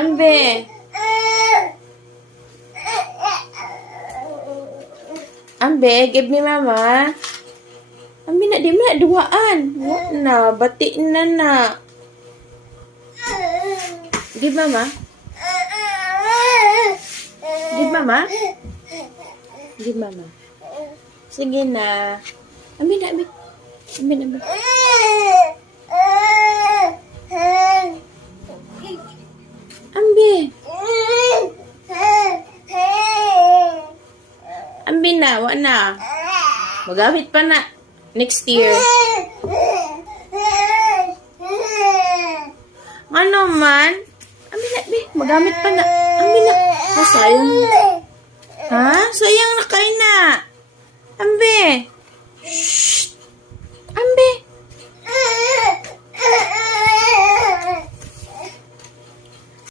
Ambe. Ambe, give me mama. Ambe nak di mana duaan. Wak na, batik na na. Give mama. Give mama. Give mama. Sige na. Ambe na, ambe. Ambe na, ambe. Ambe. Ambe na, wak na. Magamit pa na. Next year. Ano man? Ambe na, be. Magamit pa na. Ambe na. Oh, sayang. Ha? Sayang na kayo na. Ambe. Shh. Ambe.